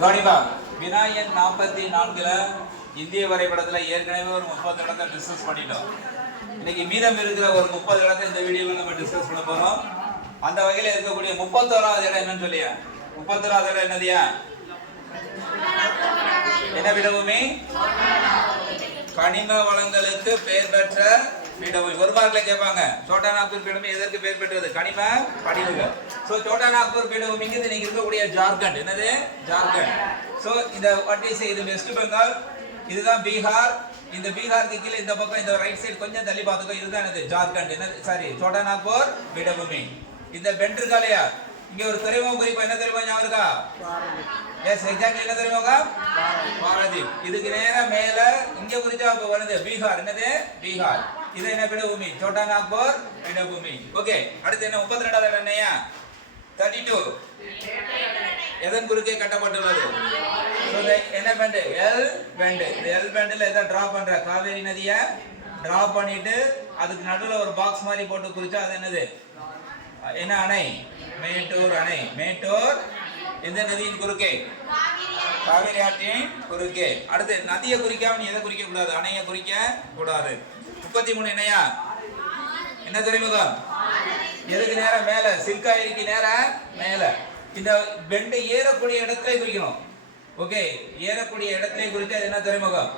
கவனிப்பா. வினா எண் 44ல இந்திய வரைபடத்துல ஏற்கனவே ஒரு 30 இடத்தை டிஸ்கஸ் பண்ணிட்டோம். இன்னைக்கு மீதம் இருக்கிற ஒரு 30 இடத்தை இந்த வீடியோவில் நம்ம டிஸ்கஸ் பண்ண போறோம். அந்த வகையில் இருக்கக்கூடிய 31வது இடம் என்னன்னு சொல்லியா? 31வது இடம் என்னதியா? என்ன பீடபூமி? கனிம வளங்களுக்கு பெயர் பெற்ற பீடபூமி. ஒரு மார்க்ல கேட்பாங்க, சோட்டா நாக்பூர் பீடபூமி எதற்கு பெயர் பெற்றது? கனிம படிவுகள். சோ சோட்டா நாக்பூர் பீடபூமிக்கு இன்னைக்கு இருக்கக்கூடிய ஜார்க்கண்ட். என்னது? ஜார்க்கண்ட். சோ இந்த வாட் இஸ் இது வெஸ்ட் பெங்கால், இதுதான் பீகார். இந்த பீகாருக்கு கீழே இந்த பக்கம் இந்த ரைட் சைடு கொஞ்சம் தள்ளி பார்த்துக்கோ, இதுதான் என்னது? ஜார்க்கண்ட். என்னது? சாரி, சோட்டா நாக்பூர் பீடபூமி. இந்த பெண்ட் இருக்கா இல்லையா, இங்க ஒரு துறைமுகம் குறிப்பா என்ன தெரியுமா? ஞாபகம் இருக்கா? எஸ், எக்ஸாக்ட்லி என்ன தெரியுமா? பாரதீப். இதுக்கு நேரா மேல இங்க குறிச்சா வருது பீகார். என்னது? பீகார். இது என்ன பீடபூமி? சோட்டா நாக்பூர் பீடபூமி. ஓகே, அடுத்து என்ன? 32வது இடம் என்னையா? 32 எதன் குறுக்கே கட்டப்பட்டுள்ளது? என்ன பெண்ட்? L bend. இந்த எல் பெண்ட்ல எதை டிரா பண்ற? காவேரி நதியை டிரா பண்ணிட்டு அதுக்கு நடுவுல ஒரு பாக்ஸ் மாதிரி போட்டு குறிச்சா அது என்னது? என்ன அணை? மேட்டூர் அணை. மேட்டூர் எந்த நதியின் குறுக்கே? காவிரி ஆற்றின் குறுக்கே. அடுத்து நதியை குறிக்காம நீ எதை குறிக்க கூடாது? அணையை குறிக்க கூடாது. 33 என்னையா? என்ன துறைமுகம்? எதுக்கு நேரா? மேல. சில்காயிரிக்கு நேரா மேல. இந்த பெண்ட் ஏறக்கூடிய இடத்துல குறிக்கணும். ஓகே, ஏறக்கூடிய இடத்துல குறித்து என்ன துறைமுகம்?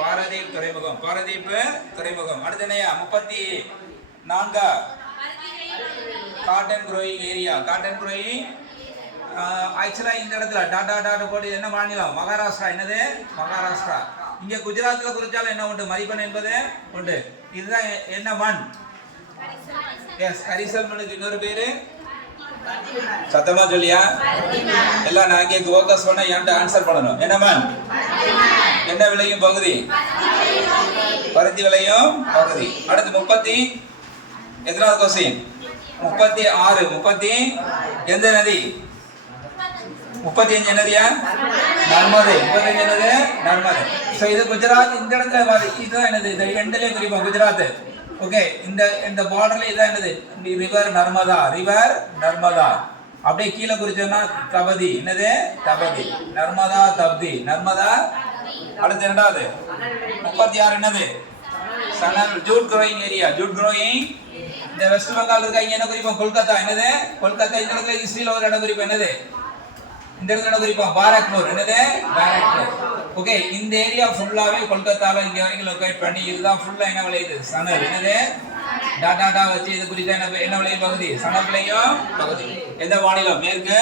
பாரதீப் துறைமுகம். பாரதீப் துறைமுகம். அடுத்து என்னையா? 34 cotton growing area. Cotton growing ஆக்சுவலா இந்த இடத்துல டாடா டாடா போட்டு என்ன மாநிலம்? மகாராஷ்டிரா. என்னது? மகாராஷ்டிரா. இங்க குஜராத்ல குறிச்சாலும் என்ன உண்டு? மதிப்பெண் என்பது உண்டு. இதுதான் என்ன மண்? எஸ், கரிசல் மண்ணுக்கு இன்னொரு பேரு சத்தமா சொல்லியா? எல்லாம் நான் கேக்கு ஃபோக்கஸ் பண்ண என்கிட்ட ஆன்சர் பண்ணணும். என்ன மண்? என்ன விளையும் பகுதி? பருத்தி விளையும் பகுதி. அடுத்து 30 எத்தனாவது கொஸ்டின்? 36. 30 எந்த நதி? 35 என்னதியா? நர்மதை. 35 என்னது? நர்மதை. சோ இது குஜராத். இந்த இடத்துல இதுதான் என்னது? இந்த எண்ட்லயே குறிப்போம் குஜராத். ஓகே, இந்த பார்டர்ல இதான் என்னது? ரிவர் நர்மதா. ரிவர் நர்மதா. அப்படியே கீழே குறிச்சோம்னா தபதி. என்னது? தபதி. நர்மதா தப்தி. நர்மதா. அடுத்து இரண்டாவது 36 என்னது? சனல் jute growing area. Jute growing. இந்த வெஸ்ட் பெங்கால் இருக்கா, இங்க என்ன குறிப்போம்? கொல்கத்தா. என்னது? கொல்கத்தா. இந்த இடத்துல ஹிஸ்டரியில ஒரு இடம் குறிப்போம். என்னது? இந்த இடத்துல இடம் குறிப்போம் பாரக்பூர். என்னது? பாரக்பூர். ஓகே, இந்த ஏரியா ஃபுல்லாவே கொல்கத்தால இங்க வரைக்கும் லொகேட் பண்ணி இதுதான் ஃபுல்லா என்ன விளையுது? சணல். என்னது? டாடா வச்சு இது குறித்த என்ன விளையும் பகுதி? சணல் விளையும் பகுதி. எந்த மாநிலம்? மேற்கு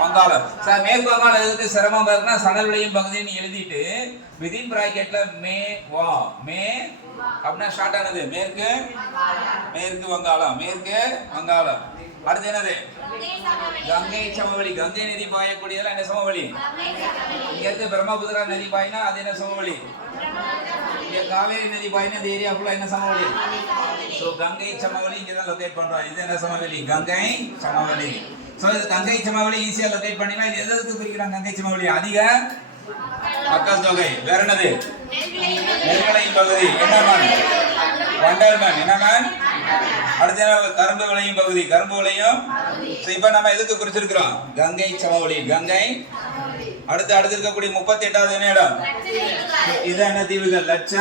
வங்காளம். சார், மேற்கு வங்காளம் எதுக்கு சிரமமா இருக்குன்னா சணல் விளையும் பகுதின்னு எழுதிட்டு விதின் பிராக்கெட்ல மே வா மே அப்படின்னா ஸ்டார்ட் ஆனது மேற்கு மேற்கு வங்காளம். மேற்கு வங்காளம். அடுத்து என்னது? கங்கை சமவெளி. கங்கை நதி பாயக்கூடியதுல என்ன சமவெளி? இங்க இருந்து பிரம்மபுத்திரா நதி பாயினா அது என்ன சமவெளி? இங்க காவேரி நதி பாயினா இந்த ஏரியா ஃபுல்லா என்ன சமவெளி? சோ கங்கை சமவெளி இங்க தான் லொகேட் பண்றோம். இது என்ன சமவெளி? கங்கை சமவெளி. சோ இது கங்கை சமவெளி ஈஸியா லொகேட் பண்ணினா இது எதுக்கு குறிக்கிறாங்க? கங்கை சமவெளி அதிக மக்கள் தொகை. வேற என்னது? நெல்விளையும் பகுதி. என்ன மண்? வண்டல் மண். என்ன மண்? அடுத்த கரும்பு விளையும் பகுதி. கரும்பு விளையும். இப்ப நம்ம எதுக்கு குறிச்சிருக்கிறோம்? கங்கை சமவெளி. கங்கை. அடுத்து இருக்கக்கூடிய 38வது என்ன இடம்? இது என்ன தீவுகள்? லட்ச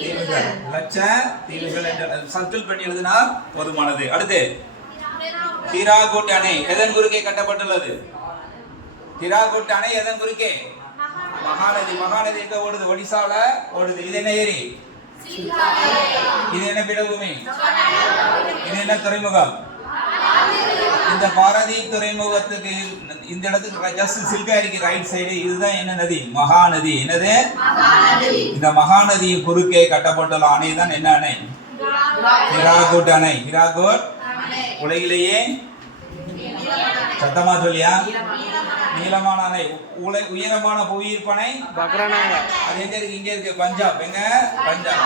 தீவுகள். லட்ச தீவுகள் என்று சர்க்கிள் பண்ணி எழுதினா போதுமானது. அடுத்து ஹீராகுட் அணை எதன் குறுக்கே கட்டப்பட்டுள்ளது? ஹீராகுட் அணை எதன் குறுக்கே? மகாநதி. மகாநதி எங்க ஓடுது? ஒடிசால ஓடுது. இது என்ன ஏரி? இது என்ன பீடபூமி? இது என்ன துறைமுகம்? இந்த பாரதீப் துறைமுகத்துக்கு இந்த இடத்துக்கு ஜஸ்ட் சில்காரிக்கு ரைட் சைடு இதுதான் என்ன நதி? மகாநதி. என்னது? இந்த மகாநதியின் குறுக்கே கட்டப்பட்டுள்ள அணை தான் என்ன அணை? ஹீராகுட் அணை. ஹீராகுட் உலகிலேயே சத்தமா சொல்லியா? நீளமான அணை. உயரமான புவியீர்ப்பனை அது எங்க இருக்கு? இங்க இருக்கு. பஞ்சாப். எங்க? பஞ்சாப்.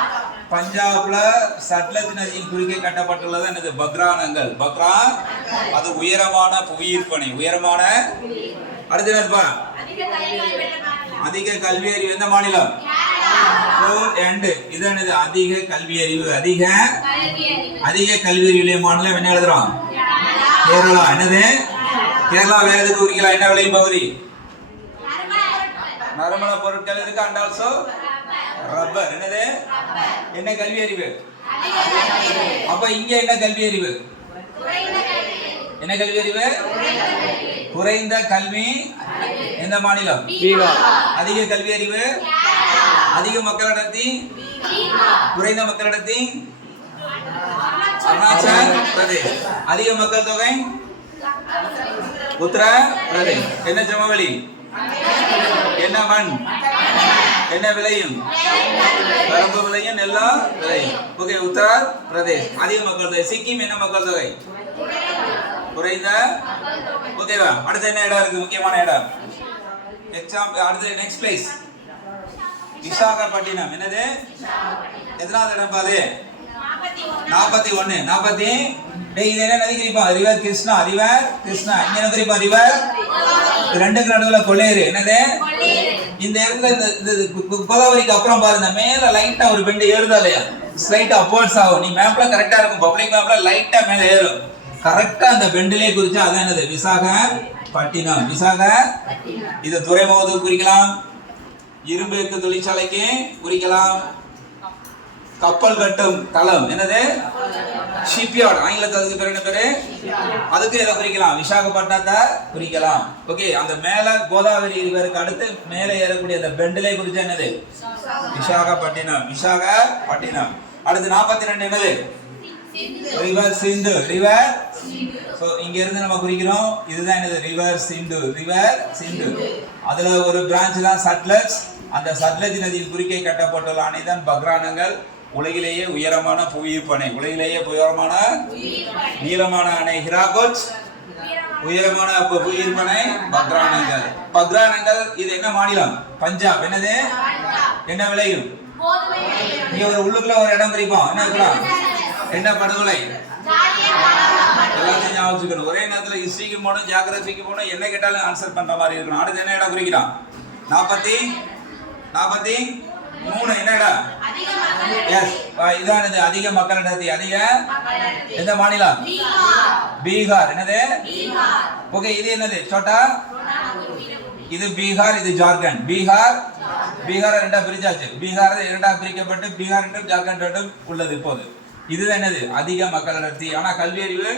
பஞ்சாப்ல சட்லஜ் நதியின் குறுக்கே கட்டப்பட்டுள்ளது என்னது? பக்ரா நங்கல். பக்ரா அது உயரமான புவியீர்ப்பனை. உயரமான. அடுத்து என்னப்பா? அதிக கல்வி அறிவு எந்த மாநிலம்? இது என்னது? அதிக கல்வி அறிவு. அதிக கல்வி அறிவு மாநிலம் என்ன எழுதுறோம்? கேரளா. என்னது? கேரளா. வேற எதுக்கு குறிக்கலாம்? என்ன விளையும் பகுதி? நறுமண பொருட்கள் இருக்கு அண்ட் ஆல்சோ ரப்பர். என்னது? என்ன கல்வி அறிவு? அப்ப இங்க என்ன கல்வி அறிவு? என்ன கல்வி அறிவு? குறைந்த கல்வி. எந்த மாநிலம்? பீகார். அதிக கல்வி அறிவு? அதிக மக்கள் அடர்த்தி? குறைந்த மக்கள் அடர்த்தி? அருணாச்சல் பிரதேஷ். அதிக மக்கள் தொகை? உத்தர பிரதேஷ். என்ன சமவெளி? என்ன மண்? என்ன விளையும்? கரும்பு விளையும், நெல்லம் விளையும். ஓகே, உத்தர் பிரதேஷ் அதிக மக்கள் தொகை. சிக்கிம் என்ன மக்கள் தொகை? குறைந்த. ஓகேவா? அடுத்து என்ன இடம் இருக்கு? முக்கியமான இடம். எக்ஸாம்பிள் அடுத்து நெக்ஸ்ட் பிளேஸ் விசாகப்பட்டினம். என்னது? எத்தனாவது இடம் பாது? 41. 40. டேய் இது என்ன நதி குறிப்போம்? ரிவர் கிருஷ்ணா. ரிவர் கிருஷ்ணா. இங்க என்ன குறிப்போம்? ரிவர். ரெண்டுக்கு நடுவுல கொள்ளையரு. என்னது? இந்த இடத்துல இந்த கோதாவரிக்கு அப்புறம் பாருங்க மேல லைட்டா ஒரு பெண்ட் ஏறுதா இல்லையா? ஸ்லைட்டா அப்வர்ட்ஸ் ஆகும். நீ மேப்ல கரெக்டா இருக்கும். பப்ளிக் மேப்ல லைட்டா மேல ஏறும். கரெக்டா அந்த பெண்டிலே குறிச்சா அதான் என்னது? விசாகப்பட்டினம். விசாக. இது துறைமுகத்துக்கு குறிக்கலாம், இரும்பு எக்கு தொழிற்சாலைக்கு குறிக்கலாம், கப்பல் கட்டும் தளம். என்னது? ஷிப்யார்ட். ஆங்கிலத்தில் அதுக்கு பேர் என்ன பேரு? அதுக்கு இதை குறிக்கலாம், விசாகப்பட்டினத்தை குறிக்கலாம். ஓகே, அந்த மேல கோதாவரி ரிவருக்கு அடுத்து மேலே ஏறக்கூடிய அந்த பெண்டிலே குறிச்சா என்னது? விசாகப்பட்டினம். விசாகப்பட்டினம். அடுத்து 42 என்னது? ரிவர் சிந்து. ரிவர். சோ இங்க இருந்து நம்ம குறிக்கிறோம், இதுதான் என்னது? ரிவர் சிந்து. ரிவர் சிந்து. அதுல ஒரு பிரான்ச் தான் சட்லஜ். அந்த சட்லஜ் நதியின் குறுக்கே கட்டப்பட்டுள்ள அணைதான் பக்ரானங்கள். உலகிலேயே உயரமான புவியீர்ப்பு அணை. உலகிலேயே உயரமான நீளமான அணை ஹிராகுட். உயரமான புவியீர்ப்பு அணை பக்ரானங்கள். பக்ரானங்கள் இது என்ன மாநிலம்? பஞ்சாப். என்னது? என்ன விளையும்? இங்க ஒரு உள்ளுக்குள்ள ஒரு இடம் குறிப்போம். என்ன இருக்கலாம்? என்ன படுகொலை? எல்லாத்தையும் ஞாபகம் வச்சுக்கணும். ஒரே நேரத்தில் ஹிஸ்டரிக்கு போகணும், ஜியோகிராஃபிக்கு போகணும், என்ன கேட்டாலும் ஆன்சர் பண்ற மாதிரி இருக்கணும். அடுத்து என்ன இடம் குறிக்கிறான்? 43. என்ன இடம்? எஸ், இதான் இது அதிக மக்கள் அடர்த்தி. அதிக எந்த மாநிலம்? பீகார். என்னது? ஓகே, இது என்னது? சோட்டா. இது பீகார், இது ஜார்க்கண்ட். பீகார். பீகார் ரெண்டா பிரிச்சாச்சு. பீகார் இரண்டா பிரிக்கப்பட்டு பீகார் என்றும் ஜார்க்கண்ட் என்றும் உள்ளது இப்போது. இதுதான் என்னது? அதிக மக்கள் அடர்த்தி. ஆனா கல்வி அறிவு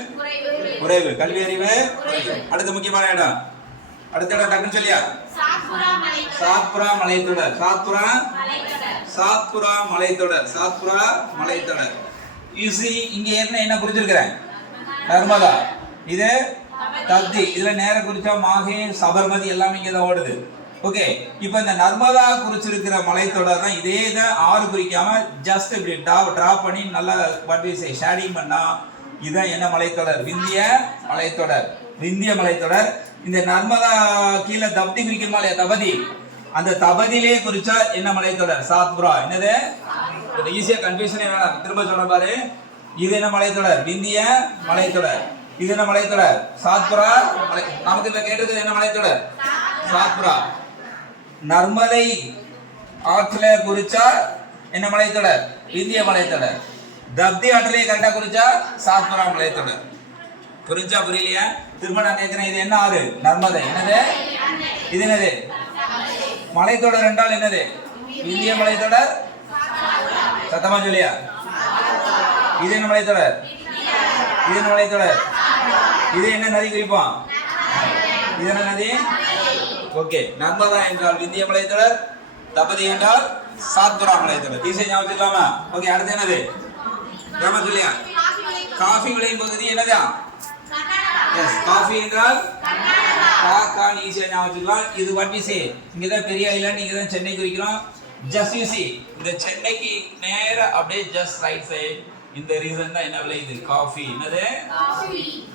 குறைவு. கல்வி அறிவு. அடுத்து முக்கியமான இடம். அடுத்த இடம் டக்குன்னு சொல்லியா? சாத்புரா மலைத்தொடர். சாத்புரா மலைத்தொடர். சாத்புரா மலைத்தொடர். யூசி இங்க என்ன குறிச்சிருக்கிறேன்? நர்மதா. இது தப்தி. இதுல நேர குறிச்சா மாஹே, சபர்மதி எல்லாமே இங்க தான் ஓடுது. ஓகே, இப்போ இந்த நர்மதா குறிச்சிருக்கிற மலைத்தொடர் தான். இதே தான் ஆறு குறிக்காம ஜஸ்ட் இப்படி டிராப் பண்ணி நல்லா ஷேடிங் பண்ணா இதுதான் என்ன மலைத்தொடர்? விந்திய மலைத்தொடர். விந்திய மலைத்தொடர். இந்த நர்மதா கீழே தப்தி குறிக்கணுமா இல்லையா? தபதி. அந்த தபதியிலே குறிச்சா என்ன மலைத்தொடர்? சாத்புரா. என்னது? ஈஸியா கன்ஃபியூஷனே வேணாம், திரும்ப சொல்ற பாரு. இது என்ன மலைத்தொடர்? விந்திய மலைத்தொடர். இது என்ன மலைத்தொடர்? சாத்புரா மலை. நமக்கு இப்ப கேட்டிருக்கிறது என்ன மலைத்தொடர்? சாத்புரா. நர்மதை ஆற்றில குறிச்சா என்ன மலைத்தொடர்? விந்திய மலைத்தொடர். தப்தி ஆற்றிலே கரெக்டா குறிச்சா சாத்புரா மலைத்தொடர். புரிஞ்சா புரியலையா? திரும்ப நான் கேட்கிறேன், இது என்ன ஆறு? நர்மதை. என்னது? இது என்னது? மலைத்தொடர் என்றால் என்னது? விந்திய மலைத்தொடர். சத்தமா சொல்லியா? இது என்ன மலைத்தொடர்? இது என்ன மலைத்தொடர்? இது என்ன நதி குறிப்போம்? இது என்ன நதி? ஓகே, நர்மதா என்றால் விந்திய மலைத்தொடர், தபதி என்றால் சாத்புரா மலைத்தொடர். ஈஸியா ஞாபகம் வச்சுக்கலாமா? ஓகே, அடுத்து என்னது? கிராம சொல்லியா? காஃபி விளையும் பகுதி என்னதா? எஸ், காஃபி என்றால் காக்கான். ஈஸியா ஞாபகம் வச்சுக்கலாம். இது வாட் வி சே, இங்கதான் பெரிய ஐலாண்ட், இங்கதான் சென்னை குறிக்கிறோம். ஜஸ்ட் யூ சி, இந்த சென்னைக்கு நேரா அப்படியே ஜஸ்ட் ரைட் சைடு இந்த ரீசன் தான் என்ன விளையுது? காஃபி. என்னது?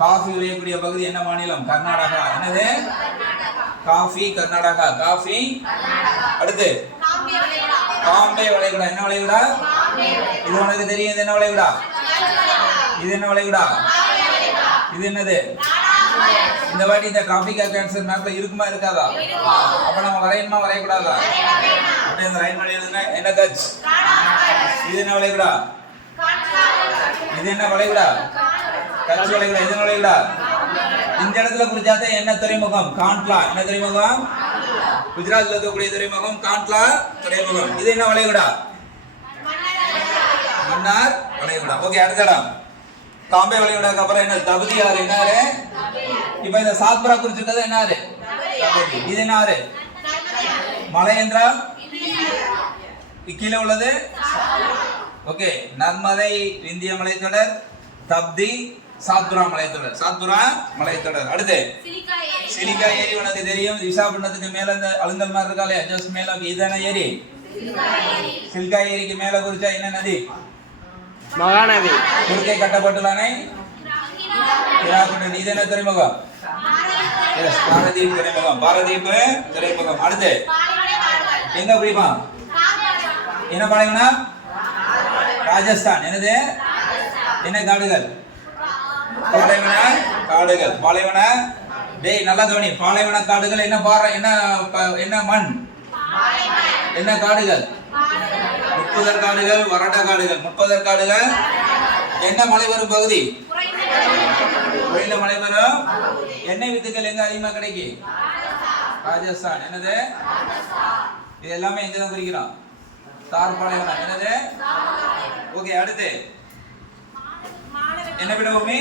காஃபி விளையக்கூடிய பகுதி என்ன மாநிலம்? கர்நாடகா. என்னது? காஃபி கர்நாடகா. காஃபி. அடுத்து காம்பே விளைகுடா. என்ன விளைகுடா? இது உனக்கு தெரியும். இது என்ன விளைகுடா? இது என்ன விளைகுடா? இது என்னது? இந்த வாட்டி இந்த காஃபி கேன்சர் மேப்ல இருக்குமா இருக்காதா? அப்ப நம்ம வரையணுமா வரையக்கூடாதா? அப்படியே அந்த ரைட் பண்ணி எழுதுங்க. என்ன கட்ச்? இது என்ன விளைகுடா? இது என்ன விளைகுடா? கட்ச் விளைகுடா. இது என்ன விளைகுடா? இந்த இடத்துல குறிச்சாதான் என்ன துறைமுகம்? காண்ட்லா. என்ன துறைமுகம்? குஜராத்ல இருக்கக்கூடிய துறைமுகம் காண்ட்லா துறைமுகம். இது என்ன வளைகுடா? மன்னார் வளைகுடா. ஓகே, அடுத்த இடம் காம்பே வளைகுடாக்கு அப்புறம் என்ன? தபதி ஆறு. என்ன ஆறு? இப்ப இந்த சாத்புரா குறிச்சிருக்கிறது என்ன ஆறு? தபதி. இது என்ன ஆறு? மலை என்றால் கீழே உள்ளது. ஓகே, நர்மதை இந்திய மலைத்தொடர், தப்தி சாத்புரா மலைத்தொடர். சாத்புரா மலைத்தொடர். அடுத்து சிலிகா ஏரி உனக்கு தெரியும். விசாகப்பட்டினத்துக்கு மேல இந்த அழுங்கல் மாதிரி இருக்காலே ஜஸ்ட் மேல இதான ஏரி. சிலிகா ஏரிக்கு மேல குறிச்சா என்ன நதி? மகாநதி. குறுக்கே கட்டப்பட்டுள்ள அணை இது என்ன துறைமுகம்? எஸ், பாரதீப் துறைமுகம். பாரதீப் துறைமுகம். அடுத்து எங்க பிடிப்பா? என்ன பாலைவனா? ராஜஸ்தான். என்னது? என்ன காடுகள்? பாலைவன காடுகள். பாலைவன டேய் நல்லா கவனி. பாலைவன காடுகள் என்ன என்ன மண்? என்ன காடுகள்? முட்புதர் காடுகள், வறண்ட காடுகள். முட்புதர் காடுகள். என்ன மலை வரும் பகுதி? குறைந்த மலை வரும். எண்ணெய் வித்துக்கள் எங்க அதிகமா கிடைக்கும்? ராஜஸ்தான். என்னது? இது எல்லாமே எங்க தான் குறிக்கிறோம்? தார் பாலைவனம். என்னது? ஓகே, அடுத்து என்ன பீடபூமி?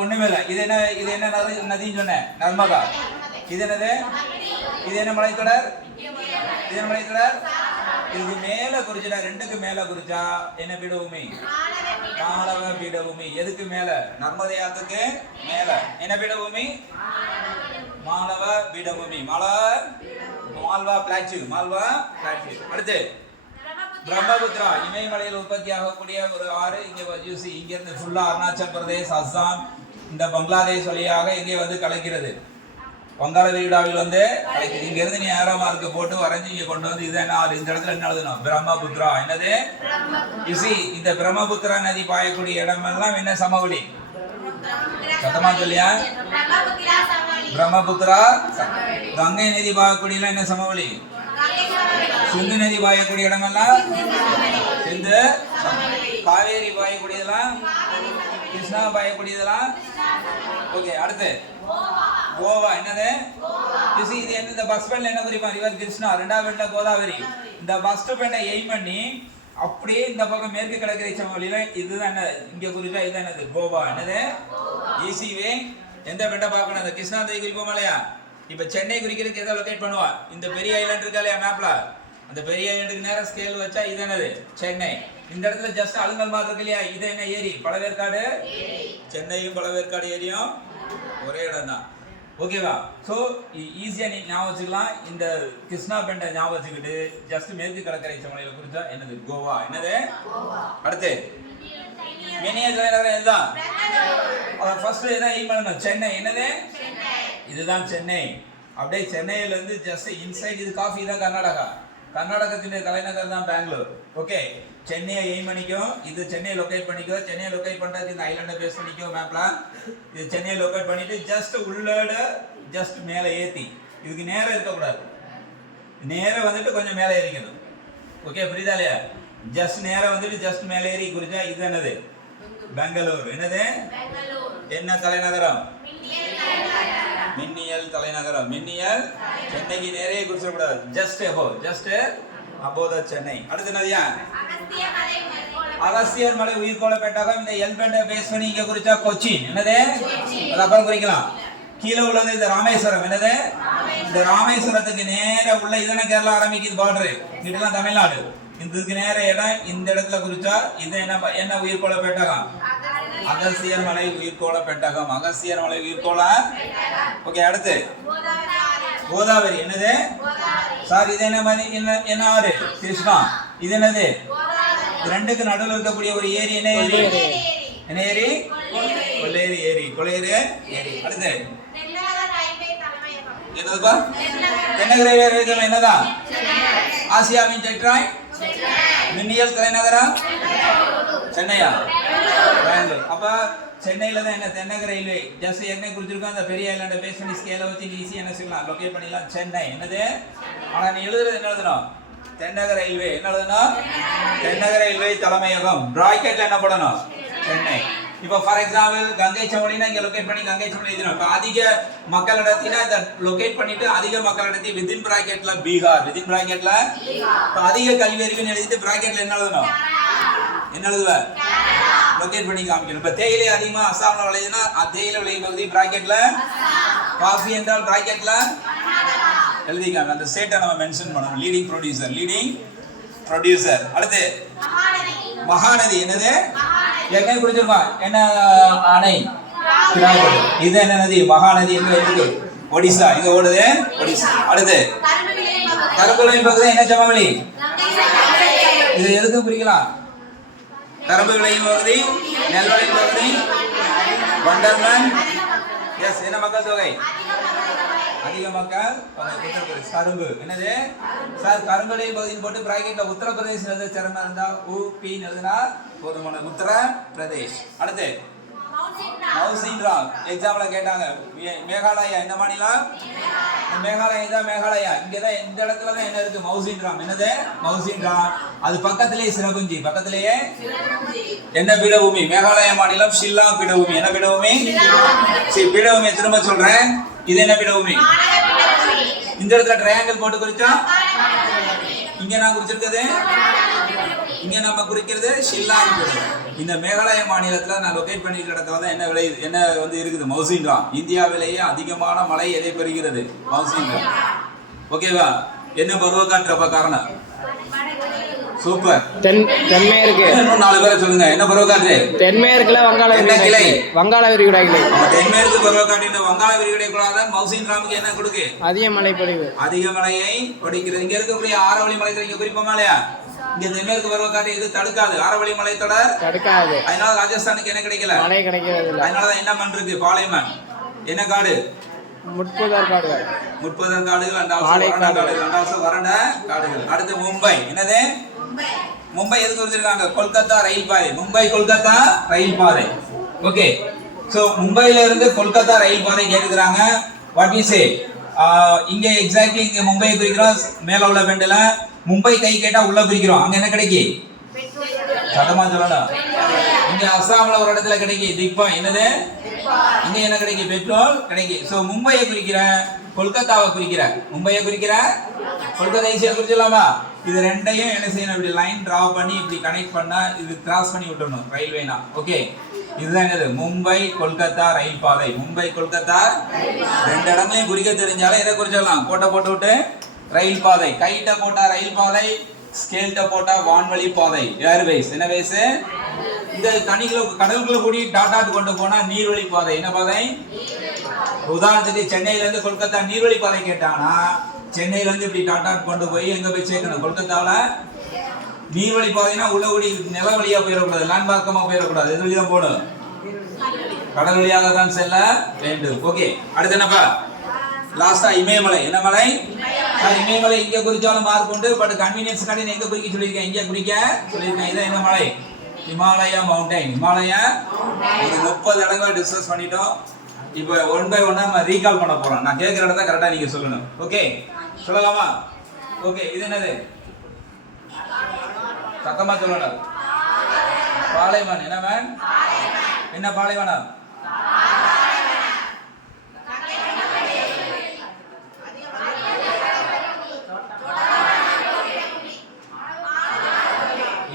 ஒண்ணுமே இல்லை. இது என்ன நதின்னு சொன்னேன்? நர்மதா. இது என்னது? இது என்ன மலைத்தொடர்? இது என்ன மலைத்தொடர்? இது மேல குறிச்சா, ரெண்டுக்கு மேல குறிச்சா என்ன பீடபூமி? மாலவ பீடபூமி. எதுக்கு மேல? நர்மதையாத்துக்கு மேல. என்ன பீடபூமி? மாலவ பீடபூமி. மால்வா பிளாட்சு. மால்வா பிளாட்சு. அடுத்து பிரம்மபுத்திரா. இமயமலையில் உற்பத்தி ஆகக்கூடிய ஒரு ஆறு. இங்க இங்க இருந்து ஃபுல்லா அருணாச்சல் பிரதேஷ், அஸ்ஸாம், இந்த பங்களாதேஷ் வழியாக இங்கே வந்து கலக்கிறது. வங்காள விரிகுடாவில் வந்து கலக்குது. இங்க இருந்து நீ ஏரோ மார்க் போட்டு வரைஞ்சி இங்க கொண்டு வந்து இது என்ன ஆறு? இந்த இடத்துல என்ன எழுதணும்? பிரம்மபுத்திரா. என்னது? இந்த பிரம்மபுத்திரா நதி பாயக்கூடிய இடமெல்லாம் என்ன சமவெளி? சத்தமா சொல்லியா? பிரம்மபுத்திரா. கங்கை நதி பாயக்கூடிய என்ன சமவெளி? சிந்து நதி பாயக்கூடிய இடமெல்லாம் சிந்து. காவேரி பாயக்கூடியதெல்லாம் கிருஷ்ணா பாயக்கூடியதெல்லாம். ஓகே, அடுத்து கோவா. என்னது? இது என்ன? இந்த பஸ் பெண்ல என்ன குறிப்பா? ரிவர் கிருஷ்ணா. ரெண்டாவது பெண்ல கோதாவரி. இந்த ஃபர்ஸ்ட் பெண்ணை எய்ம் பண்ணி அப்படியே இந்த பக்கம் மேற்கு கடற்கரை சமவெளியில இதுதான் என்ன இங்க குறிச்சா? இது என்னது? கோவா. என்னது? ஈஸிவே எந்த பெண்ணை பார்க்கணும்? அந்த கிருஷ்ணா நதி குறிப்போமா இல்லையா? இப்ப சென்னை குறிக்கிறதுக்கு எதை லொகேட் பண்ணுவா? இந்த பெரிய ஐலாண்ட் இருக்கா இல்லையா மேப்ல? அந்த பெரிய ஐலாண்டுக்கு நேரம் ஸ்கேல் வச்சா இது என்னது? சென்னை. இந்த இடத்துல ஜஸ்ட் அழுங்கல் மாதிரி இருக்கு இல்லையா? இது என்ன ஏரி? பழவேற்காடு. சென்னையும் பழவேற்காடு ஏரியும் ஒரே இடம் தான். ஓகேவா? ஸோ ஈஸியா நீ ஞாபகம் வச்சுக்கலாம். இந்த கிருஷ்ணா பெண்டை ஞாபகம் வச்சுக்கிட்டு ஜஸ்ட் மேற்கு கடற்கரை சமவெளியில குறிச்சா என்னது? கோவா. என்னது? அடுத்து மினியல் தலைநகரம் இதுதான். ஃபர்ஸ்ட் எதை எய்ம் பண்ணணும்? சென்னை. என்னது? இதுதான் சென்னை. அப்படியே சென்னையில இருந்து ஜஸ்ட் இன்சைட் இது காஃபி தான் கர்நாடகா. கர்நாடகத்தின் தலைநகர் தான் பெங்களூர். ஓகே, சென்னையை எய்ம் பண்ணிக்கும். இது சென்னையை லொகேட் பண்ணிக்கோ. சென்னையை லொகேட் பண்றதுக்கு இந்த ஐலாண்டை பேஸ் பண்ணிக்கோ மேப்ல. இது சென்னையை லொகேட் பண்ணிட்டு ஜஸ்ட் உள்ளோட ஜஸ்ட் மேலே ஏத்தி. இதுக்கு நேரம் இருக்கக்கூடாது. நேரம் வந்துட்டு கொஞ்சம் மேலே ஏறிக்கணும். ஓகே, புரியுதா இல்லையா? ஜஸ்ட் நேரம் வந்துட்டு ஜஸ்ட் மேலே ஏறி குறிச்சா இது என்னது? பெங்களூர். என்னது? என்ன தலைநகரம்? மின்னியல் தலைநகரம். மின்னியல். சென்னைக்கு நேரே குறிச்சிடக்கூடாது. Just above the Chennai. அடுத்து நதியா? அகஸ்தியர் மலை உயிர்கோள பெட்டகம். இந்த எல் பெண்டை பேஸ் பண்ணி இங்க குறிச்சா கொச்சின். என்னது? அது அப்புறம் குறிக்கலாம். கீழே உள்ளது இந்த ராமேஸ்வரம். என்னது? இந்த ராமேஸ்வரத்துக்கு நேர உள்ள இதன கேரளா ஆரம்பிக்குது பார்டர். இதெல்லாம் தமிழ்நாடு. இதுக்கு நேர இடம் இந்த இடத்துல குறிச்சா இது என்ன உயிர்கோள பெட்டகம்? அகஸ்தியர் மலை உயிர்கோள பெட்டகம். அகஸ்தியர் மலை உயிர்கோள. ஓகே, அடுத்து கோதாவரி. என்னது? சார் இது என்ன ஆறு? கிருஷ்ணா. இது என்னது? ரெண்டுக்கு நடுவில் இருக்கக்கூடிய ஒரு ஏரி. என்ன ஏரி? என்ன ஏரி? கொள்ளையரி ஏரி. கொள்ளையரி ஏரி. அடுத்து என்னதுப்பா? தென்னகரை என்னதான்? ஆசியாவின் டெட்ராய்ட். மின்னியல் தலைநகரம் சென்னையா? பெங்களூர். அப்ப சென்னையில தான் என்ன? தென்னக ரயில்வே. ஜஸ்ட் என்ன குறிச்சிருக்கோம்? அந்த பெரிய ஐலாண்டை பேஸ் பண்ணி ஸ்கேலை வச்சு ஈஸியா என்ன செய்யலாம்? லொகேட் பண்ணிடலாம். சென்னை. என்னது? ஆனா நீ எழுதுறது என்ன எழுதணும்? தென்னக ரயில்வே. என்ன எழுதணும்? தென்னக ரயில்வே தலைமையகம். பிராக்கெட்ல என்ன போடணும்? சென்னை. இப்போ ஃபார் எக்ஸாம்பிள் கங்கை சமவெளினா இங்க லொகேட் பண்ணி கங்கை சமவெளி எழுதினோம். இப்போ அதிக மக்கள் இடத்தினா இத லொகேட் பண்ணிட்டு அதிக மக்கள் இடத்தி வித்தின் பிராக்கெட்ல பீகார், வித்தின் பிராக்கெட்ல இப்போ அதிக கல்வி அறிவுன்னு எழுதிட்டு பிராக்கெட்ல என்ன எழுதணும்? என்ன எழுதுவ? லொகேட் பண்ணி காமிக்கணும். இப்போ தேயிலை அதிகமா அசாம்ல விளையுதுன்னா தேயிலை விளையும் பகுதி பிராக்கெட்ல, காஃபி என்றால் பிராக்கெட்ல எழுதிக்காங்க. அந்த ஸ்டேட்டை நம்ம மென்ஷன் பண்ணணும். Leading producer. அடுத்து மகாநதி. என்னது? என்ன குறிச்சிருமா? என்ன அணை? இது என்ன நதி? மகாநதி எங்க இருக்கு? ஒடிசா. இது ஓடுது ஒடிசா. அடுத்து கரும்புலை பகுதி என்ன சமவெளி? இது எதுக்கு குறிக்கலாம்? கரும்பு விளையும் பகுதி, நெல் விளையும் பகுதி, வண்டர்மன். எஸ். என்ன மக்கள் தொகை? அதிக மக்கள் தொகை. கரும்பு. என்னது சார்? கரும்பு விளையும் பகுதின்னு போட்டு பிராக்கெட்ல உத்தரப்பிரதேஷ் எழுத சிறந்தா இருந்தா ஊபி எழுதுனா போதுமான உத்தரப்பிரதேஷ். அடுத்து மவுசின்ராம். எக்ஸாம்ல கேட்டாங்க. மேகாலயா என்ன மாநிலம்? மேகாலயா தான். மேகாலயா இங்கதான் இந்த இடத்துல தான் என்ன இருக்கு? மவுசின்ராம். என்னது? மவுசின்ராம். அது பக்கத்திலேயே சிரபுஞ்சி. பக்கத்திலேயே என்ன பீடபூமி? மேகாலயா மாநிலம் ஷில்லாங் பீடபூமி. என்ன பீடபூமி? சரி, பீடபூமி திரும்ப சொல்றேன். இது என்ன பீடபூமி? இந்த இடத்துல ட்ரையாங்கிள் போட்டு குறிச்சா இங்க நான் குறிச்சிருக்கிறது, இங்க நம்ம குறிக்கிறது ஷில்லாங் பீடபூமி. இந்த மேகாலய மாநிலத்துல நான் லொகேட் பண்ணிருக்கிற இடத்துல தான் என்ன விளையுது? என்ன வந்து இருக்குது? மவுசின்ராம். இந்தியாவிலேயே அதிகமான மழை எதை பெறுகிறது? மவுசின்ராம். ஓகேவா? என்ன பருவக்காற்று அப்ப காரணம்? சூப்பர். தென்மேற்கு. இன்னும் 4 பேரை சொல்லுங்க. என்ன பருவக்காற்று? தென்மேற்குல வங்காள விரிகுடா. வங்காள விரிகுடா கிளை. தென்மேற்கு பருவக்காற்று வங்காள விரிகுடா குழாய் மவுசின்ராமுக்கு என்ன கொடுக்கு? அதிக மழை பொழிவு. அதிக மழையை பொழிக்கிறது. இங்க இருக்கக்கூடிய ஆரவழி மலை இங்க குறிப்போமா இல்லையா? இங்க தென்மேற்கு பருவக்காற்று இது தடுக்காது. ஆரவழி மலை தடுக்காது. அதனால ராஜஸ்தானுக்கு என்ன கிடைக்கல? மழை கிடைக்கிறது இல்ல. அதனாலதான் என்ன மண் இருக்கு? பாலைமண். என்ன காடு? முட்புதர் காடுகள். முட்புதர் காடுகள், வறண்ட காடுகள். அடுத்து மும்பை. என்னது? மும்பை எதுக்கு வச்சிருக்காங்க? கொல்கத்தா ரயில் பாதை. மும்பை கொல்கத்தா ரயில் பாதை. ஓகே. சோ மும்பைல இருந்து கொல்கத்தா ரயில் பாதை கேக்குறாங்க. What you say? இங்க எக்ஸாக்ட்லி இங்க மும்பை குறிக்கிறோம். மேல உள்ள பெண்டல மும்பை கை கேட்டா உள்ள குறிக்கிறோம். அங்க என்ன கிடைக்கு? சதமா சொல்லலாம். இங்க அஸ்ஸாம்ல ஒரு இடத்துல கிடைக்கு திக்பா. என்னது? இங்க என்ன கிடைக்கு? பெட்ரோல் கிடைக்கு. சோ மும்பையை குறிக்கிற, கொல்கத்தாவை குறிக்கிற, மும்பையை குறிக்கிற, கொல்கத்தா ஈஸியா குறிச்சிடலாமா? இது ரெண்டையும் என்ன செய்யணும்? இப்படி லைன் டிரா பண்ணி இப்படி கனெக்ட் பண்ணா இது கிராஸ் பண்ணி விட்டுறணும் ரயில்வேனா. ஓகே. இதுதான் என்னது? மும்பை கொல்கத்தா ரயில் பாதை. மும்பை கொல்கத்தா ரெண்டு இடங்களையும் குறிக்க தெரிஞ்சாலும் இதை குறிச்சிடலாம். கோட்டை போட்டு விட்டு ரயில் பாதை. கைட்ட போட்டா ரயில் பாதை, ஸ்கேல்ட்ட போட்டா வான்வழி பாதை. ஏர்வேஸ். என்ன வேஸ்? இந்த கடலுக்குள்ள கூடி டாட்டாட்டு கொண்டு போனா நீர்வழி பாதை. என்ன பாதை? உதாரணத்துக்கு சென்னையில இருந்து கொல்கத்தா நீர்வழி பாதை கேட்டானா சென்னையில இருந்து இப்படி டாட்டாட்டு கொண்டு போய் எங்க போய் சேர்க்கணும்? கொல்கத்தாவில. நீர்வழி பாதைனா உள்ள கூடி நில வழியா போயிடக்கூடாது, லேண்ட் மார்க்கமா போயிடக்கூடாது. எது வழிதான் போகணும்? கடல் வழியாக தான் செல்ல வேண்டும். ஓகே. அடுத்து என்னப்பா? லாஸ்டா இமயமலை. என்ன மலை? இமயமலை இங்க குறிச்சாலும் மார்க் உண்டு. பட் கன்வீனியன்ஸ் காண்டி எங்க குறிக்க சொல்லியிருக்கேன்? இங்க குறிக்க சொல்லியிருக்கேன். இதான் என்ன மலை? ஹிமாலயா மவுண்டைன். ஹிமாலயா ஒரு 30 இடங்களை டிஸ்கஸ் பண்ணிட்டோம். இப்போ 1 by 1 நம்ம ரீகால் பண்ண போறோம். நான் கேட்கிற இடத்த கரெக்டா நீங்க சொல்லணும். ஓகே, சொல்லலாமா? ஓகே. இது என்னது? சத்தமா சொல்லணும். பாலைவனம். என்ன மேன்? என்ன பாலைவனம்?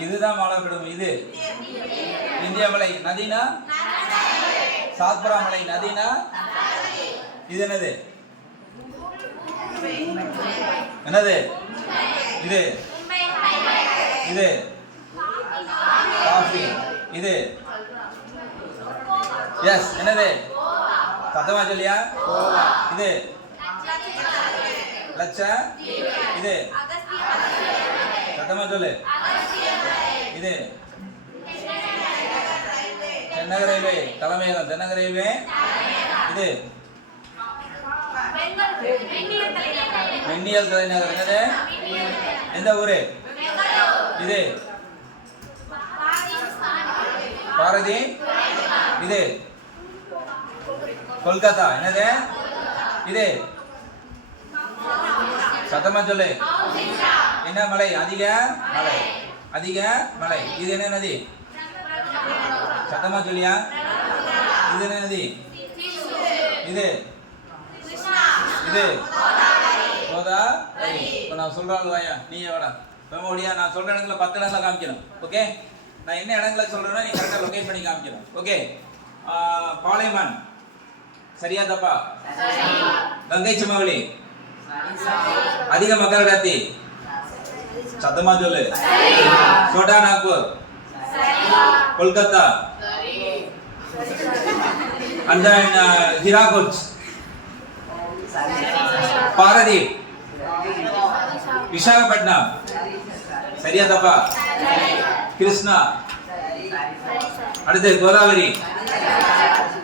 இதுதான் மழை விடும். இது இந்திய மலை. நதினா சாத்புரா மலை. நதினா இது என்னது? என்னது? இது இது காஃபி. இது எஸ். என்னது? சத்தமா சொல்லியா? இது லட்ச. இது சத்தமா சொல்லு. இது தென்னக ரயில்வே தலைமையகம். தென்னக ரயில்வே. இது வெண்ணியல் தலைநகர். என்னது? எந்த ஊரு? இது பாரதி. இது கொல்கத்தா. என்னது? இது சத்தமா சொல்லு. என்ன மலை? அதிக மலை. அதிக மலை. இது என்ன நதி? சத்தமா சொல்லியா? இது என்ன நதி? இது இது கோதாவரி. இப்போ நான் சொல்றாங்க வாயா, நீ எவ்வளோ மெமோடியா? நான் சொல்ற இடத்துல 10 இடங்களை காமிக்கணும். ஓகே, நான் என்ன இடங்களை சொல்றேன்னா நீ கரெக்டாக லொகேட் பண்ணி காமிக்கணும். ஓகே, பாளையமான் சரியா தப்பா? கங்கை சமவெளி அதிக மக்கள் அடர்த்தி சத்தமா சொல்லு. Chhota Nagpur Kolkata and then Hirakud Paradip Visakhapatnam சரியா தப்பா? கிருஷ்ணா அடுத்து கோதாவரி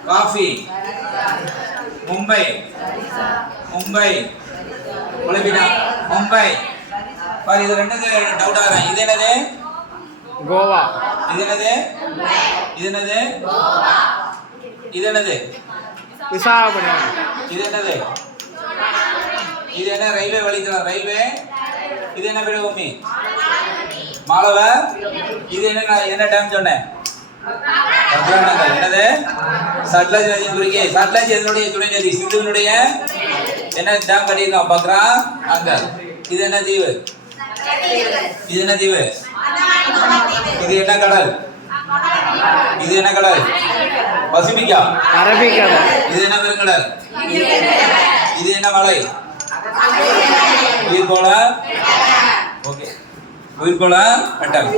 காஃபி மும்பை மும்பை குழப்பினா மும்பை பாரு. இது ரெண்டுக்கு டவுட் ஆகிறேன். இது என்னது? கோவா. இது என்னது? இது என்னது? இது என்னது? விசாகப்பட்டினம். இது என்னது? இது என்ன? ரயில்வே வழித்தடம் ரயில்வே. இது என்ன பீடபூமி? மாலவ. இது என்ன டேம் சொன்னேன்? என்னது? சட்லஜ் நதி குறுக்கே. சட்லஜ் எதனுடைய துணை நதி? சிந்துவினுடைய என்ன டேம் கட்டியிருக்கான் பாக்குறா அங்க. இது என்ன தீவு? இது என்ன தீவு? இது என்ன கடல்? இது என்ன கடல்? பசிபிக்கா? அரபிக்கடல். இது என்ன பெருங்கடல்? இது என்ன மலை? உயிர்கோள. ஓகே, உயிர்கோள மெட்டல்.